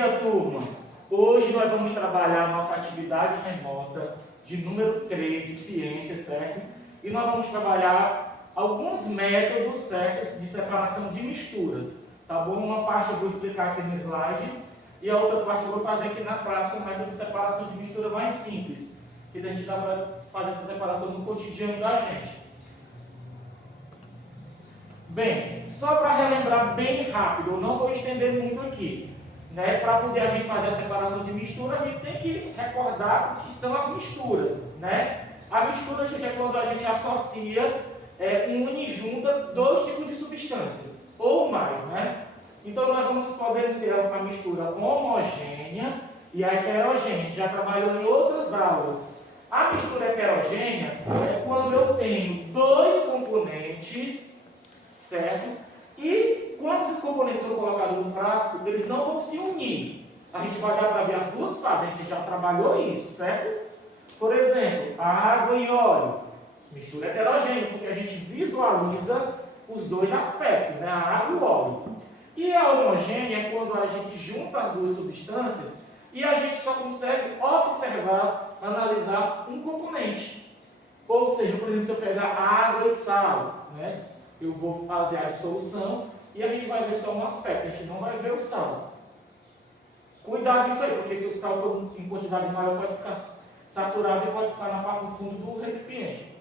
dia, turma! Hoje nós vamos trabalhar a nossa atividade remota de número 3 de ciência, certo? E nós vamos trabalhar alguns métodos, certo, de separação de misturas, tá bom? Uma parte eu vou explicar aqui no slide e a outra parte eu vou fazer aqui na prática, um método de separação de mistura mais simples, que a gente dá para fazer essa separação no cotidiano da gente. Bem, só para relembrar bem rápido, eu não vou estender muito aqui. Né? Para poder a gente fazer a separação de mistura, a gente tem que recordar o que são as misturas. Né? A mistura, gente, é quando a gente associa, une e junta dois tipos de substâncias, ou mais. Né? Então, nós podemos ter uma mistura homogênea e a heterogênea. A gente já trabalhou em outras aulas. A mistura heterogênea é quando eu tenho dois componentes, certo? E quando esses componentes são colocados no frasco, eles não vão se unir. A gente vai dar para ver as duas fases, a gente já trabalhou isso, certo? Por exemplo, água e óleo. Mistura heterogênea, porque a gente visualiza os dois aspectos, né? A água e o óleo. E a homogênea é quando a gente junta as duas substâncias e a gente só consegue observar, analisar um componente. Ou seja, por exemplo, se eu pegar água e sal, né? Eu vou fazer a dissolução e a gente vai ver só um aspecto, a gente não vai ver o sal. Cuidado com isso aí, porque se o sal for em quantidade maior, pode ficar saturado e pode ficar na parte do fundo do recipiente.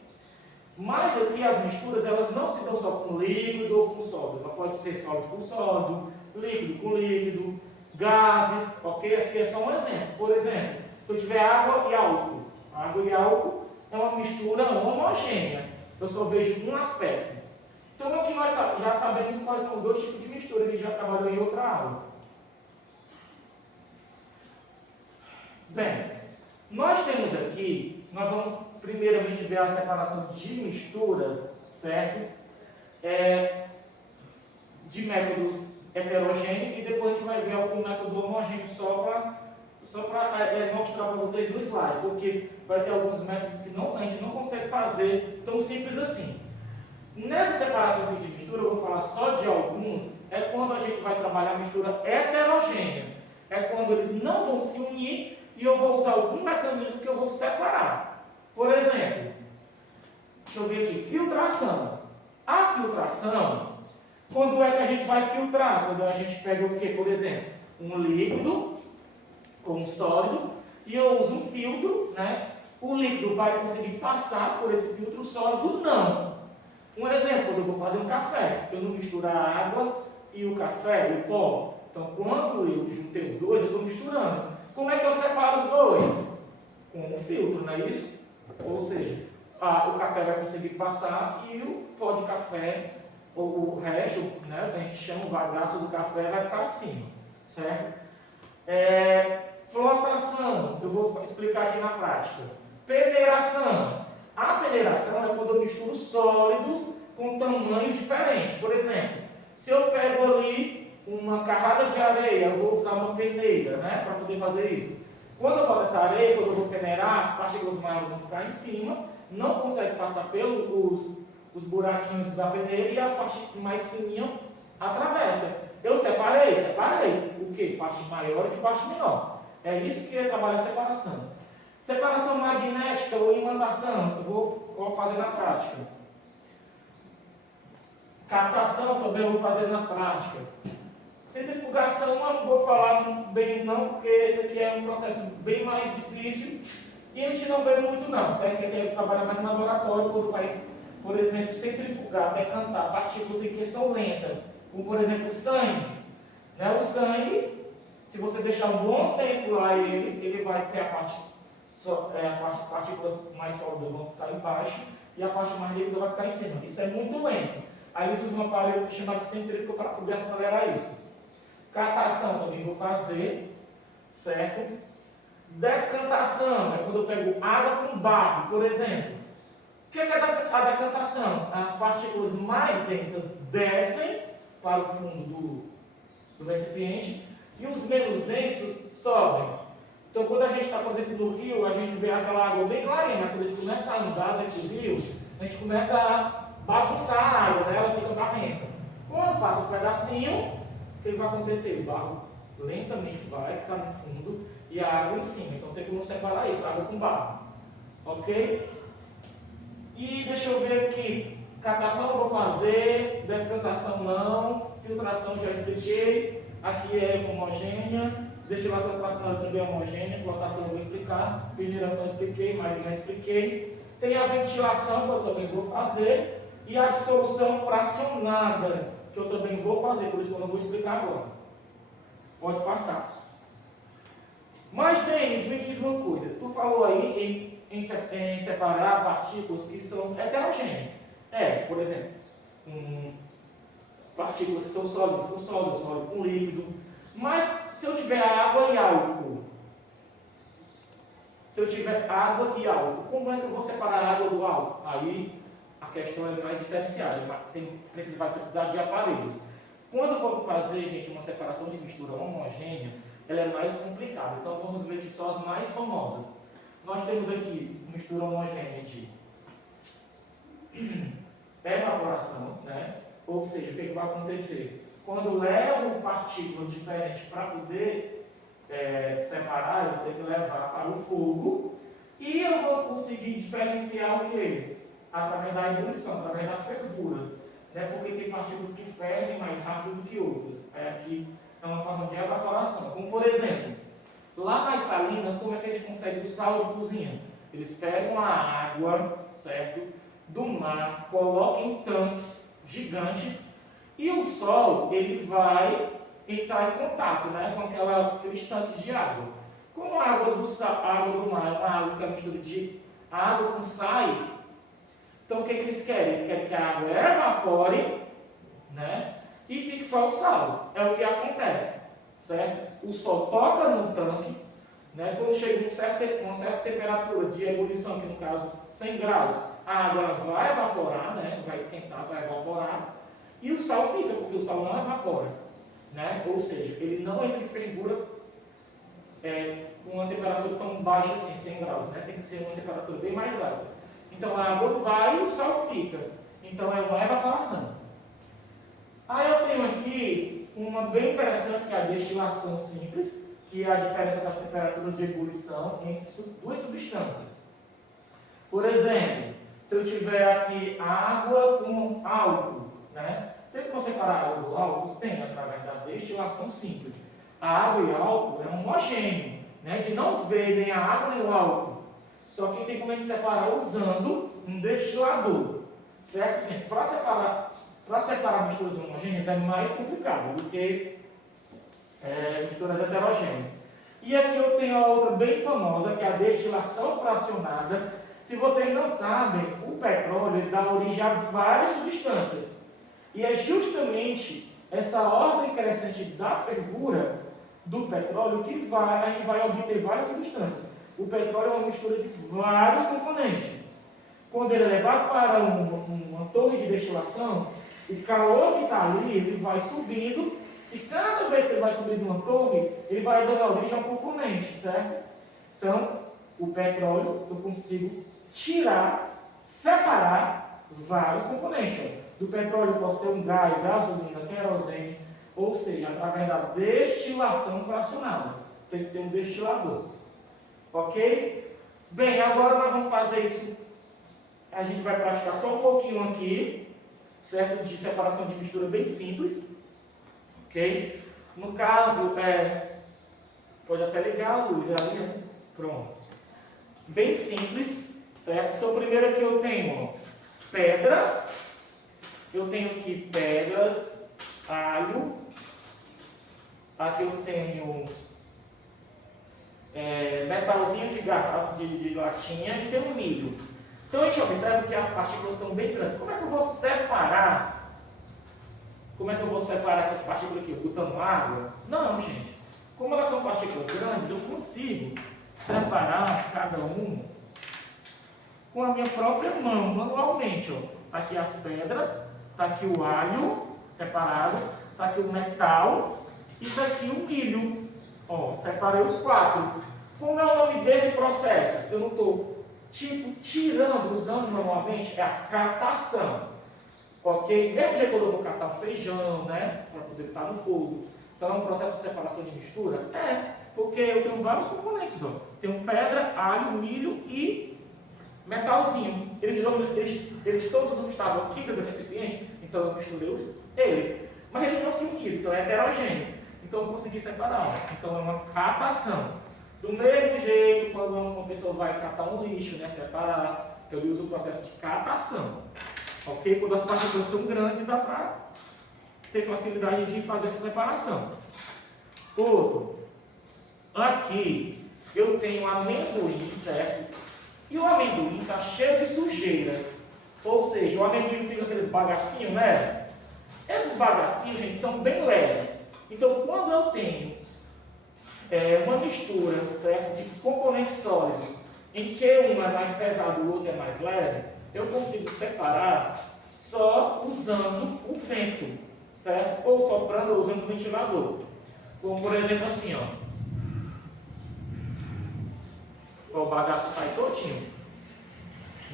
Mas aqui as misturas, elas não se dão só com líquido ou com sólido. Ela pode ser sólido com sólido, líquido com líquido, gases, ok? Esse aqui é só um exemplo. Por exemplo, se eu tiver água e álcool. Água e álcool é uma mistura homogênea. Eu só vejo um aspecto. Então, aqui nós já sabemos quais são os dois tipos de mistura que a gente já trabalhou em outra aula. Bem, nós temos aqui, nós vamos primeiramente ver a separação de misturas, certo? De métodos heterogêneos e depois a gente vai ver algum método homogêneo só para mostrar para vocês no slide, porque vai ter alguns métodos que a gente não consegue fazer tão simples assim. Nessa separação de mistura, eu vou falar só de alguns, é quando a gente vai trabalhar a mistura heterogênea. É quando eles não vão se unir e eu vou usar algum mecanismo que eu vou separar. Por exemplo, deixa eu ver aqui, filtração. A filtração, quando é que a gente vai filtrar? Quando a gente pega o quê? Por exemplo, um líquido com um sólido e eu uso um filtro, né? O líquido vai conseguir passar por esse filtro, o sólido não. Um exemplo, quando eu vou fazer um café, eu não misturo a água e o café e o pó. Então, quando eu juntei os dois, eu estou misturando. Como é que eu separo os dois? Com um filtro, não é isso? Ou seja, o café vai conseguir passar e o pó de café, ou o resto, né, a gente chama o bagaço do café, vai ficar em cima, certo? Flotação, eu vou explicar aqui na prática. Peneiração. A peneiração é quando eu misturo sólidos com tamanhos diferentes. Por exemplo, se eu pego ali uma carrada de areia, eu vou usar uma peneira, né, para poder fazer isso. Quando eu boto essa areia, quando eu vou peneirar, as partículas maiores vão ficar em cima, não consegue passar pelos buraquinhos da peneira e a parte mais fininha atravessa. Eu separei? Separei. O quê? Parte maior e parte menor. É isso que é trabalhar a separação. Separação magnética ou imantação, eu vou fazer na prática. Captação também eu vou fazer na prática. Centrifugação eu não vou falar bem não, porque esse aqui é um processo bem mais difícil e a gente não vê muito não, certo? Que é trabalhar mais no laboratório, quando vai, por exemplo, centrifugar, decantar partículas que são lentas, como por exemplo o sangue. Né? O sangue, se você deixar um bom tempo lá ele vai ter as partículas mais sólidas vão ficar embaixo e a parte mais líquida vai ficar em cima. Isso é muito lento. Aí eles usam um aparelho chamado centrífugo para poder acelerar isso. Catação também vou fazer, certo? Decantação é quando eu pego água com barro, por exemplo. O que é a decantação? As partículas mais densas descem para o fundo do recipiente e os menos densos sobem. Então, quando a gente está, por exemplo, no rio, a gente vê aquela água bem clarinha, mas quando a gente começa a andar dentro do rio, a gente começa a bagunçar a água, né? Ela fica barrenta. Quando passa um pedacinho, o que vai acontecer? O barro lentamente vai ficar no fundo e a água em cima. Então tem como separar isso, água com barro. Ok? E deixa eu ver aqui. Catação eu vou fazer, decantação não, filtração já expliquei. Aqui é homogênea, destilação fracionada também é homogênea, flotação eu vou explicar, peneiração eu expliquei, mas já expliquei. Tem a ventilação que eu também vou fazer e a dissolução fracionada que eu também vou fazer, por isso que eu não vou explicar agora. Pode passar. Mas, Denis, me diz uma coisa. Tu falou aí em separar partículas que são heterogêneas. Por exemplo, partículas que são sólidas com sólido, sólido com líquido. Mas, se eu tiver água e álcool, como é que eu vou separar a água do álcool? Aí, a questão é mais diferenciada. Vai precisar de aparelhos. Quando eu vou fazer, gente, uma separação de mistura homogênea, ela é mais complicada. Então, vamos ver aqui só as mais famosas. Nós temos aqui mistura homogênea de evaporação, né? Ou seja, o que vai acontecer? Quando eu levo partículas diferentes para poder separar, eu vou ter que levar para o fogo e eu vou conseguir diferenciar o quê? Através da ebulição, através da fervura. Né? Porque tem partículas que fervem mais rápido do que outras. Aqui é uma forma de evaporação. Como, por exemplo, lá nas salinas, como é que a gente consegue o sal de cozinha? Eles pegam a água, certo, do mar, colocam em tanques gigantes e o sol ele vai entrar em contato, né, com aqueles tanques de água. Como a água do mar é uma água que é uma mistura de água com sais, então o que eles querem? Eles querem que a água evapore, né, e fique só o sal. É o que acontece, certo? O sol toca no tanque, né, quando chega uma certa temperatura de ebulição, que no caso 100 graus, a água vai evaporar, né, vai esquentar, vai evaporar, e o sal fica, porque o sal não evapora. Né? Ou seja, ele não entra em fervura com uma temperatura tão baixa assim, 100 graus, né? Tem que ser uma temperatura bem mais alta. Então a água vai e o sal fica. Então é uma evaporação. Aí eu tenho aqui uma bem interessante, que é a destilação simples, que é a diferença das temperaturas de ebulição entre duas substâncias. Por exemplo, se eu tiver aqui água com álcool, né? Tem como separar a água do álcool? Tem, através da destilação simples. A água e o álcool é homogêneo, né? De não ver nem a água nem o álcool. Só que tem como a gente separar usando um destilador. Certo, gente? Para separar misturas homogêneas é mais complicado do que misturas heterogêneas. E aqui eu tenho a outra bem famosa, que é a destilação fracionada. Se vocês não sabem, o petróleo ele dá origem a várias substâncias. E é justamente essa ordem crescente da fervura do petróleo que a gente vai obter várias substâncias. O petróleo é uma mistura de vários componentes. Quando ele é levado para uma torre de destilação, o calor que está ali ele vai subindo, e cada vez que ele vai subindo uma torre, ele vai dando origem a um componente, certo? Então, o petróleo eu consigo separar vários componentes. Do petróleo eu posso ter um gás, gasolina, querosene, ou seja, através da destilação fracionada. Tem que ter um destilador. Ok? Bem, agora nós vamos fazer isso. A gente vai praticar só um pouquinho aqui, certo? De separação de mistura bem simples. Ok? No caso, pode até ligar a luz ali, né? Pronto. Bem simples, certo? Então, primeiro aqui eu tenho pedra. Eu tenho aqui pedras, alho, aqui eu tenho metalzinho de latinha e tem um milho. Então a gente observa que as partículas são bem grandes. Como é que eu vou separar essas partículas aqui? Botando água? Não, gente. Como elas são partículas grandes, eu consigo separar cada uma com a minha própria mão, manualmente. Está aqui as pedras. Está aqui o alho separado, está aqui o metal e está aqui o milho. Separei os 4. Como é o nome desse processo? Eu não estou tirando, usando manualmente, é a catação. Ok? Mesmo jeito que eu vou catar um feijão, né? Para poder estar no fogo. Então é um processo de separação de mistura? É, porque eu tenho vários componentes. Ó. Tenho pedra, alho, milho e metalzinho. Eles todos não estavam aqui dentro do recipiente, então eu misturei eles. Mas eles não se uniram, então é heterogêneo. Então eu consegui separar. Então é uma catação. Do mesmo jeito, quando uma pessoa vai catar um lixo, né, separar, então eu uso o processo de catação. Ok? Quando as partículas são grandes, dá para ter facilidade de fazer essa separação. Outro. Aqui eu tenho amendoim, certo? E o amendoim está cheio de sujeira. Ou seja, o amendoim fica aqueles bagacinhos, né? Esses bagacinhos, gente, são bem leves. Então, quando eu tenho uma mistura, certo, de componentes sólidos, em que um é mais pesado e o outro é mais leve, eu consigo separar só usando o vento, certo? Ou soprando ou usando o ventilador. Como, por exemplo, assim, ó. O bagaço sai todinho,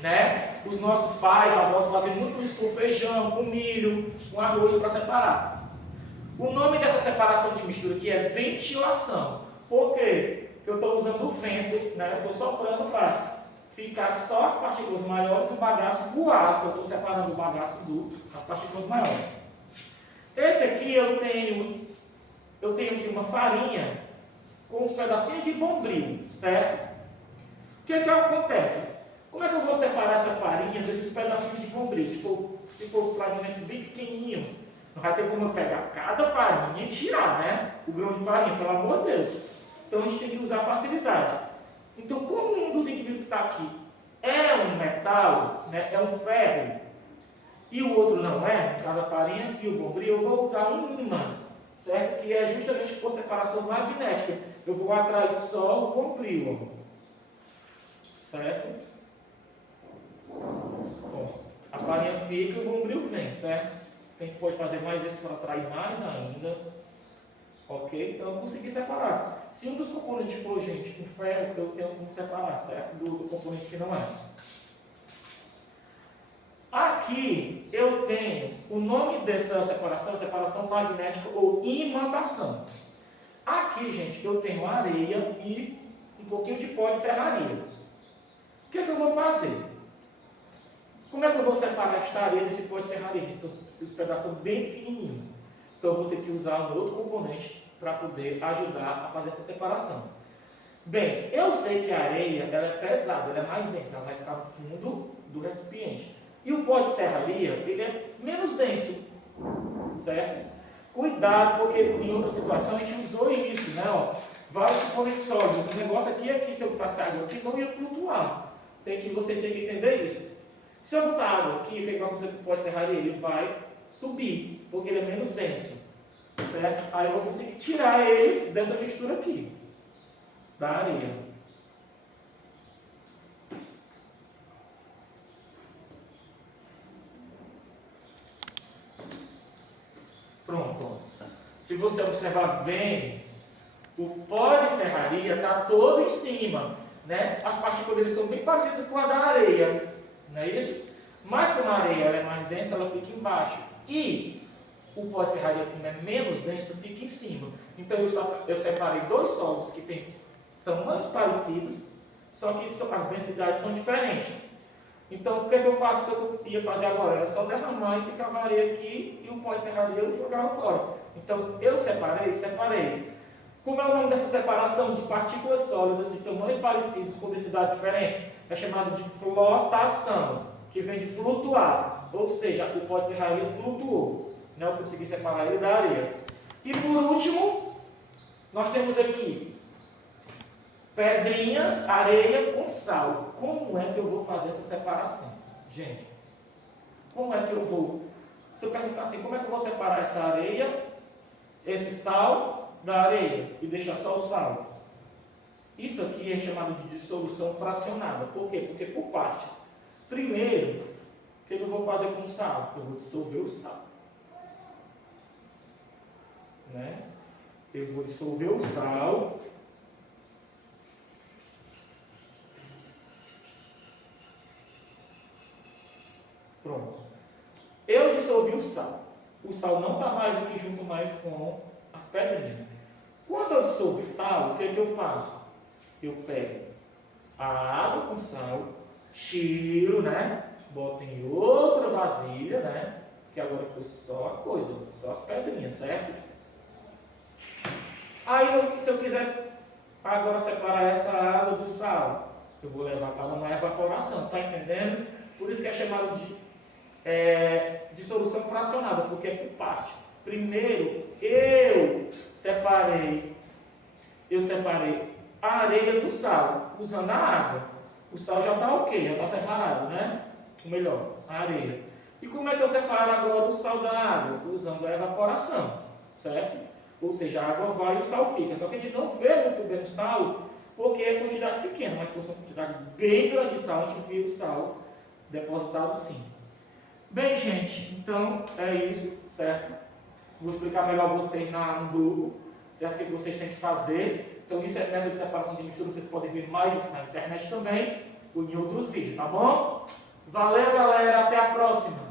né? Os nossos pais, avós fazem muito isso com feijão, com milho, com arroz para separar. O nome dessa separação de mistura aqui é ventilação. Por quê? Porque eu estou usando o vento, né? Eu estou soprando para ficar só as partículas maiores e o bagaço voar. Então eu estou separando o bagaço das partículas maiores. Esse aqui eu tenho aqui uma farinha com uns pedacinhos de bombril, certo? O que acontece? Como é que eu vou separar essa farinha desses pedacinhos de bombril? Se for fragmentos bem pequenininhos, não vai ter como eu pegar cada farinha e tirar, né? O grão de farinha, pelo amor de Deus. Então a gente tem que usar facilidade. Então, como um dos indivíduos que está aqui é um metal, né? É um ferro, e o outro não é, no caso a farinha e o bombril, eu vou usar um ímã, certo? Que é justamente por separação magnética. Eu vou atrair só o bombril, certo? Bom, a farinha fica e o bombril vem, certo? A gente pode fazer mais isso para atrair mais ainda. Ok? Então eu consegui separar. Se um dos componentes for, gente, um ferro, eu tenho como separar, certo? Do componente que não é. Aqui eu tenho o nome dessa separação magnética ou imantação. Aqui, gente, eu tenho areia e um pouquinho de pó de serraria. O que eu vou fazer? Como é que eu vou separar esta areia desse pó de serraria? Esses pedaços são bem pequenininhos. Então eu vou ter que usar um outro componente para poder ajudar a fazer essa separação. Bem, eu sei que a areia ela é pesada, ela é mais densa, ela vai ficar no fundo do recipiente. E o pó de serraria, ele é menos denso, certo? Cuidado, porque em outra situação a gente usou isso, né? Ó, vários componentes sólidos. O negócio aqui é que se eu botasse água aqui, não ia flutuar. Vocês têm que entender isso. Se eu botar água aqui, o que vai acontecer com o pó de serraria? Ele vai subir, porque ele é menos denso, certo? Aí eu vou conseguir tirar ele dessa mistura aqui, da areia. Pronto. Se você observar bem, o pó de serraria está todo em cima, né? As partículas dele são bem parecidas com a da areia, não é isso? Mas como a areia ela é mais densa, ela fica embaixo. E o pó de serraria, como é menos denso, fica em cima. Então eu separei dois solos que têm tamanhos parecidos, só que as densidades são diferentes. Então, o que eu faço? O que eu ia fazer agora? Era só derramar e ficava a areia aqui e o pó de serraria eu jogava fora. Então, eu separei. Como é o nome dessa separação de partículas sólidas de tamanho parecidos com densidade diferente? É chamado de flotação, que vem de flutuar. Ou seja, o pó de serraria flutuou. Não eu consegui separar ele da areia. E por último, nós temos aqui pedrinhas, areia com sal. Como é que eu vou fazer essa separação? Gente, como é que eu vou? Se eu perguntar assim, como é que eu vou separar essa areia, esse sal da areia e deixar só o sal? Isso aqui é chamado de dissolução fracionada. Por quê? Porque por partes. Primeiro, o que eu vou fazer com o sal? Eu vou dissolver o sal. Né? Eu vou dissolver o sal. Pronto. Eu dissolvi o sal. O sal não está mais aqui junto mais com as pedrinhas. Quando eu dissolvo sal, o que é que eu faço? Eu pego a água com sal, tiro, né? Boto em outra vasilha, né? Que agora ficou só a coisa, só as pedrinhas, certo? Aí, se eu quiser agora separar essa água do sal, eu vou levar para uma evaporação, tá entendendo? Por isso que é chamado de dissolução fracionada, porque é por parte. Primeiro, eu separei a areia do sal, usando a água. O sal já está ok, já está separado, né? Ou melhor, a areia. E como é que eu separo agora o sal da água? Usando a evaporação, certo? Ou seja, a água vai e o sal fica. Só que a gente não vê muito bem o sal, porque é quantidade pequena, mas se fosse uma quantidade bem grande de sal, a gente vê o sal depositado sim. Bem, gente, então é isso, certo? Vou explicar melhor a vocês no grupo, certo? O que vocês têm que fazer. Então, isso é método de separação de mistura, vocês podem ver mais isso na internet também, ou em outros vídeos, tá bom? Valeu, galera, até a próxima!